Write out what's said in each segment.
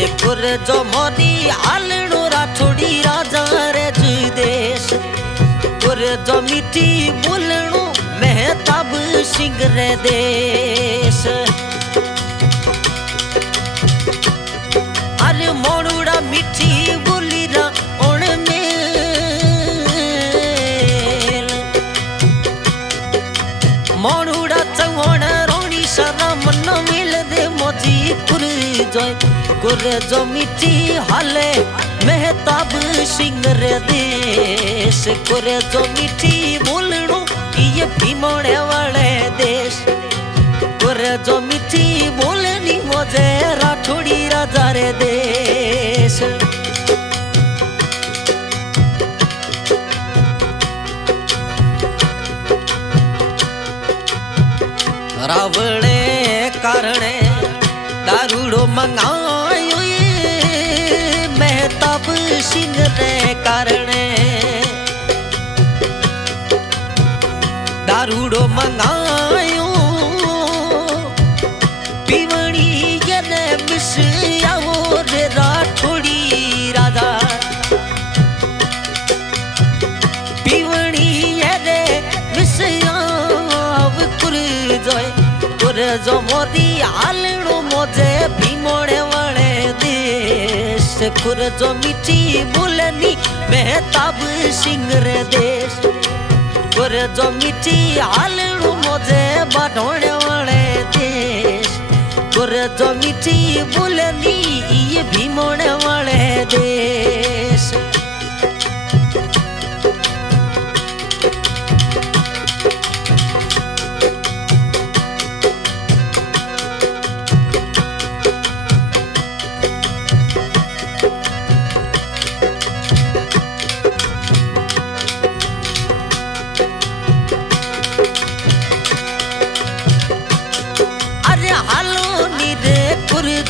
कुरे जो मोदी आलड़ो राठोड़ी राजा रे देश कुरे जो मिठी बोलणो मेहताब सिंह रे देश अरे मोड़ूड़ा मिठी बोली रा ओण मेल मोड़ूड़ा चवण रोणी शरम न मिल दे मोजी कुरे जो मिठी हाले मेहताब सिंह रे देश कुरे जो मिठी बोलणो ये भीमोड़े वाले देश कुरे जो मिठी बोलनी मोजे राठोड़ी राजा रे देश रावणे कारणे दारूड़ो मंगायो मेहताब सिंह रे कारणे दारूड़ो मंगायो पीवणी ने मिसियाओ रे राठोड़ी राजा पीवणी ने मिसियाव कुरे जो मोदी आलड़ो मोजे भीमोड़े वाले देश कुरे जो मिठी बोलनी मेहताब सिंह रे देश कुरे जो मिठी आलड़ो मोजे बाढ़ोड़े वाले देश कुरे जो मिठी बोलनी ये भीमोड़े वाले देश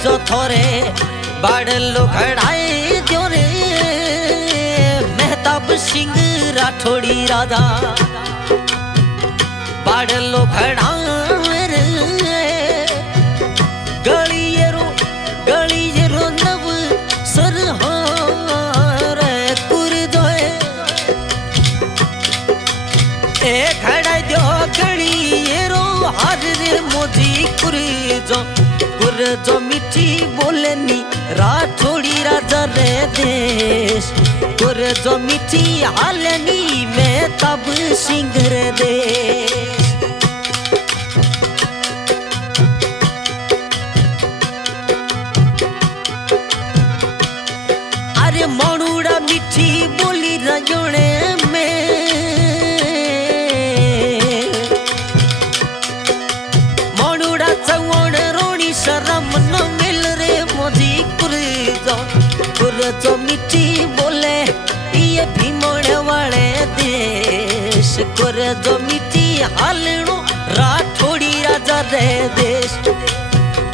जो थोरे बाड़लो खड़ाए जो रे मेहताब सिंह राठोड़ी राजा बाड़लो खड़ाए रे गलियरो नव सरहार कुर जोए ए खड़ाए जो गलियरो हार रे मोजी कुर जो मिठी बोलनी राठोड़ी राजा रे देश कुर जो मिठी हालनी मेहताब सिंह रे देश अरे मोड़ूड़ा मिठी बोली रजोड़े में मोड़ूड़ा चवण रोणी शरम न मिल रे मोजी कुरे जो मिठी बोले ये भीमोड़े वाले देश कुरे जो मिठी हालणो राठोड़ी राजा रे देश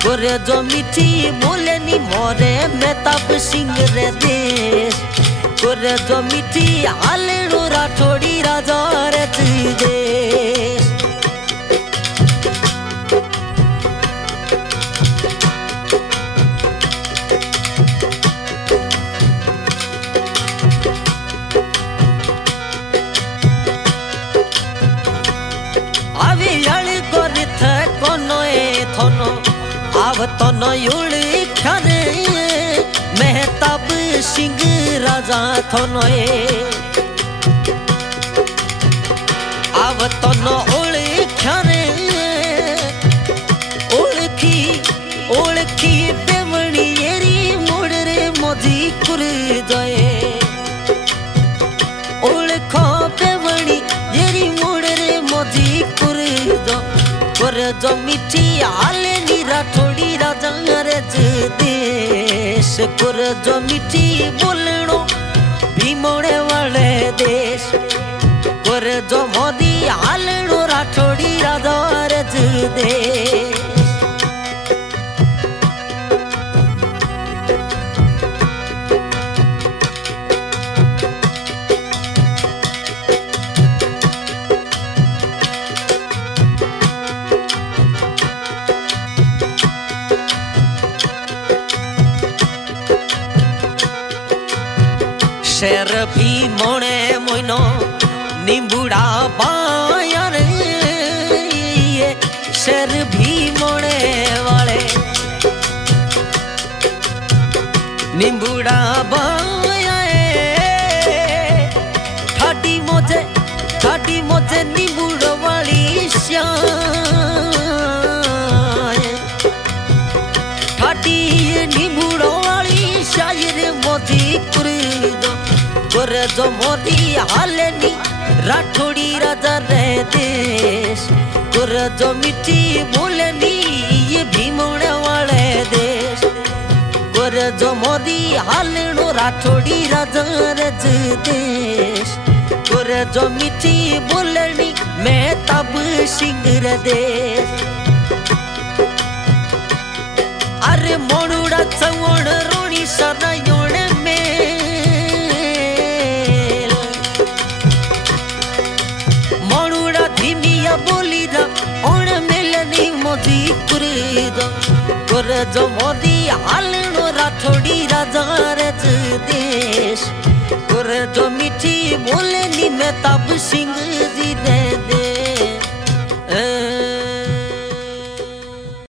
कुरे जो मिठी बोले नी मोरे मेहताब सिंह रे देश कुरे जो मिठी हालणो राठोड़ी राजा रे देश आवतन युड़ी ख्यारे मेहताब सिंह राजा थनोए आवतन ओली ख्यारे ओळखी बेवणी येरी मोड़ रे मोजी कुर जाए ओळखो बेवणी येरी मोड़ रे मोजी कुर जो मिठी आलेनी राठोड़ी राजा रे देश कुर जो मिठी बोलणो भीमोड़े वाले देश कुर जो मोदी आलड़ो राठोड़ी राजा रे देश शेर भी मोने मोइनो नींबूड़ा बाया रे ये शेर भी मोने वाले नींबूड़ा बाया ठाडी मोजे नींबूड़ा वाली श्याय ठाडी नींबूड़ा वाली शायर मोदी जो मोदी हालेनी राठौड़ी राजा रे देश जो मिट्टी बोलेनी ये भीमोड़े वाले देश जो मोदी हालेनो राठौड़ी राजा रे देश जो मिट्टी बोलेनी मैं तब सिंह रे देश अरे मोड़ूड़ा चवण रोणी सनायोने में बोली रा ओण मिलनी मोदी जो मोदी हालनो राठौड़ी राजा रे देश जो मिठी बोलेनी मैं तब सिंह जी दे